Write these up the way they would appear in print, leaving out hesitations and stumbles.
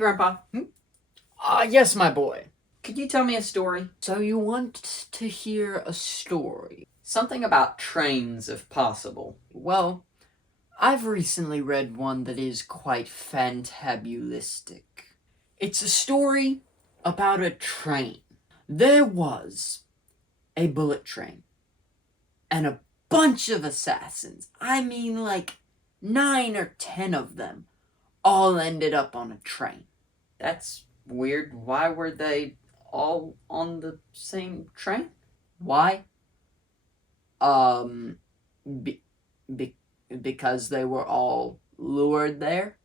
Grandpa. Yes, my boy. Could you tell me a story? So you want to hear a story? Something about trains, if possible. Well, I've recently read one that is quite fantabulistic. It's a story about a train. There was a bullet train and a bunch of assassins. I mean, like 9 or 10 of them all ended up on a train. That's weird. Why were they all on the same train? Why? Because they were all lured there.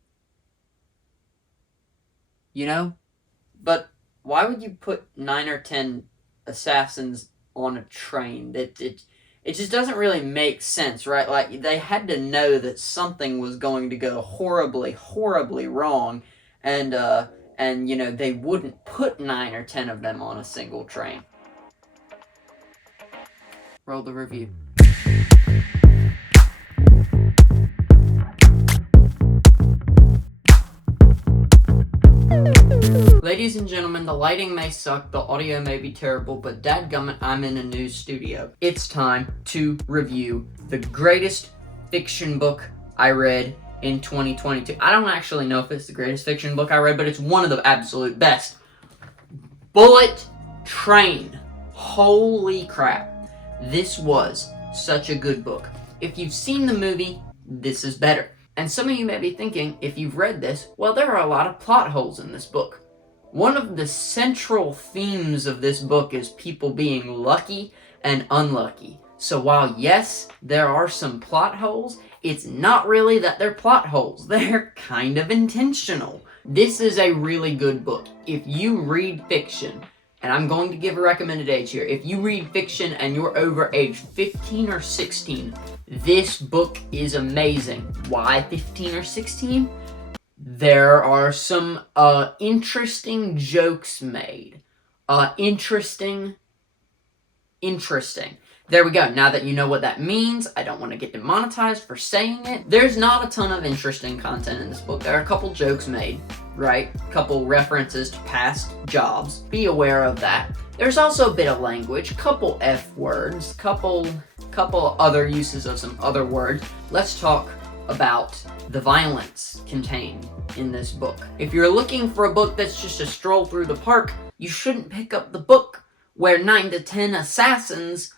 You know? But why would you put 9 or 10 assassins on a train? It just doesn't really make sense, right? Like, they had to know that something was going to go horribly, horribly wrong, and you know, they wouldn't put 9 or 10 of them on a single train. Roll the review. Ladies and gentlemen, the lighting may suck, the audio may be terrible, but dadgummit, I'm in a new studio. It's time to review the greatest fiction book I read in 2022. I don't actually know if it's the greatest fiction book I read, but it's one of the absolute best. Bullet Train. Holy crap. This was such a good book. If you've seen the movie, this is better. And some of you may be thinking, if you've read this, well, there are a lot of plot holes in this book. One of the central themes of this book is people being lucky and unlucky. So while, yes, there are some plot holes, it's not really that they're plot holes. They're kind of intentional. This is a really good book. If you read fiction, and I'm going to give a recommended age here, if you read fiction and you're over age 15 or 16, this book is amazing. Why 15 or 16? There are some interesting jokes made. Interesting. There we go. Now that you know what that means, I don't want to get demonetized for saying it. There's not a ton of interesting content in this book. There are a couple jokes made, right? A couple references to past jobs. Be aware of that. There's also a bit of language, couple F words, couple other uses of some other words. Let's talk about the violence contained in this book. If you're looking for a book that's just a stroll through the park, you shouldn't pick up the book where 9 to 10 assassins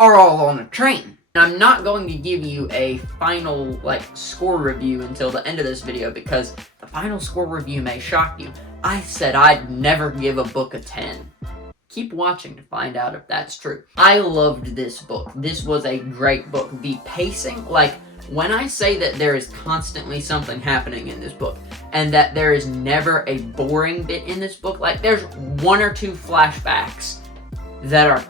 are all on a train. And I'm not going to give you a final score review until the end of this video because the final score review may shock you. I said I'd never give a book a 10. Keep watching to find out if that's true. I loved this book. This was a great book. The pacing, when I say that there is constantly something happening in this book, and that there is never a boring bit in this book, there's 1 or 2 flashbacks that are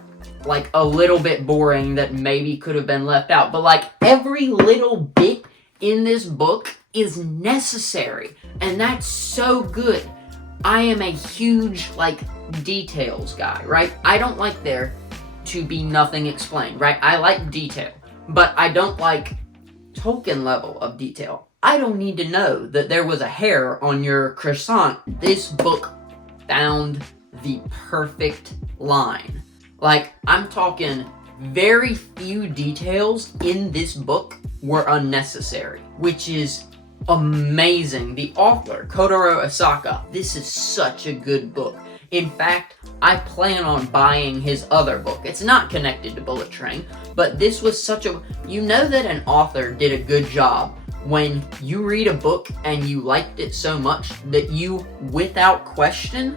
a little bit boring that maybe could have been left out, but every little bit in this book is necessary, and that's so good. I am a huge details guy, right? I don't like there to be nothing explained, right? I like detail, but I don't like Tolkien level of detail. I don't need to know that there was a hair on your croissant. This book found the perfect line. I'm talking very few details in this book were unnecessary, which is amazing. The author, Kotaro Asaka, this is such a good book. In fact, I plan on buying his other book. It's not connected to Bullet Train, but this was such a... You know that an author did a good job when you read a book and you liked it so much that you, without question,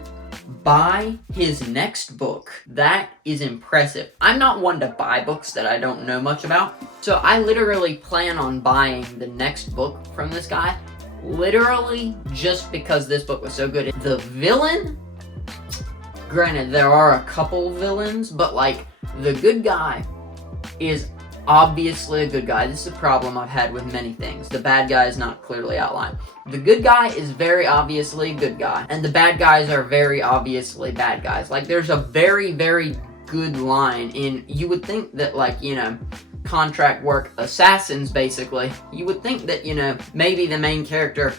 buy his next book. That is impressive. I'm not one to buy books that I don't know much about, so I literally plan on buying the next book from this guy, literally just because this book was so good. The villain, granted, there are a couple villains, but the good guy is obviously a good guy. This is a problem I've had with many things. The bad guy is not clearly outlined. The good guy is very obviously a good guy, and the bad guys are very obviously bad guys. There's a very, very good line in, you would think that, contract work assassins, basically, you would think that, maybe the main character,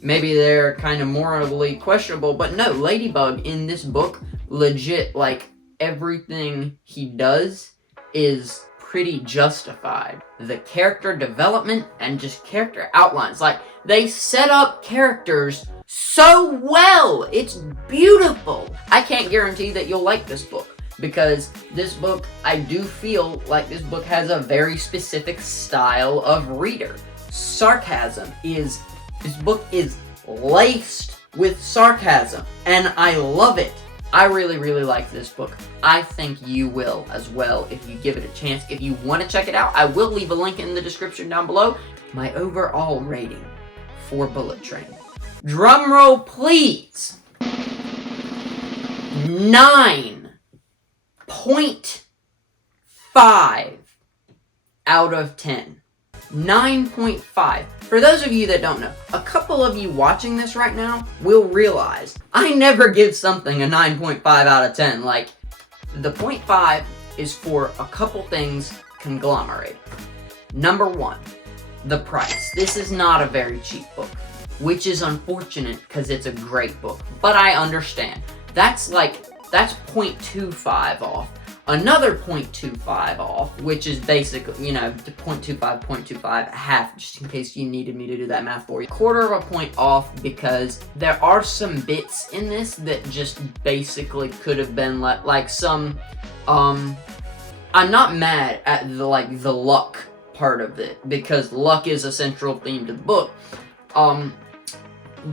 maybe they're kind of morally questionable, but no, Ladybug in this book, legit, like, everything he does is pretty justified. The character development and just character outlines, like, they set up characters so well. It's beautiful. I can't guarantee that you'll like this book, because this book, I do feel like this book has a very specific style of reader. Sarcasm is, this book is laced with sarcasm, and I love it. I really, really like this book. I think you will as well if you give it a chance. If you want to check it out, I will leave a link in the description down below. My overall rating for Bullet Train. Drumroll, please. 9.5 out of 10. 9.5. For those of you that don't know, a couple of you watching this right now will realize I never give something a 9.5 out of 10. Like, the 0.5 is for a couple things conglomerated. Number one, the price. This is not a very cheap book, which is unfortunate because it's a great book, but I understand. That's 0.25 off. Another 0.25 off, which is basically, you know, 0.25, half, just in case you needed me to do that math for you. Quarter of a point off because there are some bits in this that just basically could have been like some, I'm not mad at the luck part of it, because luck is a central theme to the book.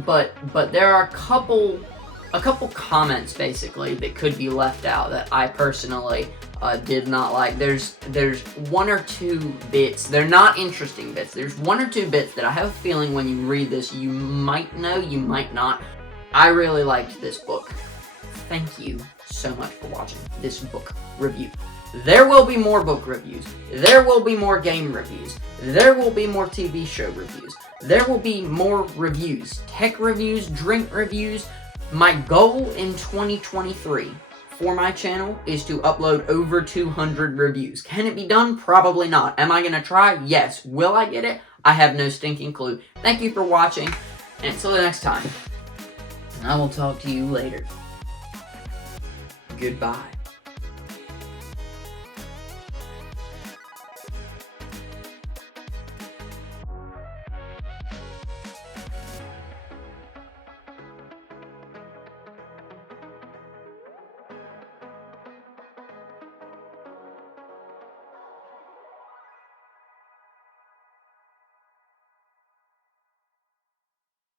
But there are a couple comments basically that could be left out that I personally did not like. There's one or two bits. They're not interesting bits. There's one or two bits that I have a feeling when you read this, you might know, you might not. I really liked this book. Thank you so much for watching this book review. There will be more book reviews. There will be more game reviews. There will be more TV show reviews. There will be more reviews. Tech reviews, drink reviews. My goal in 2023 for my channel is to upload over 200 reviews. Can it be done? Probably not. Am I going to try? Yes. Will I get it? I have no stinking clue. Thank you for watching, and until the next time, I will talk to you later. Goodbye.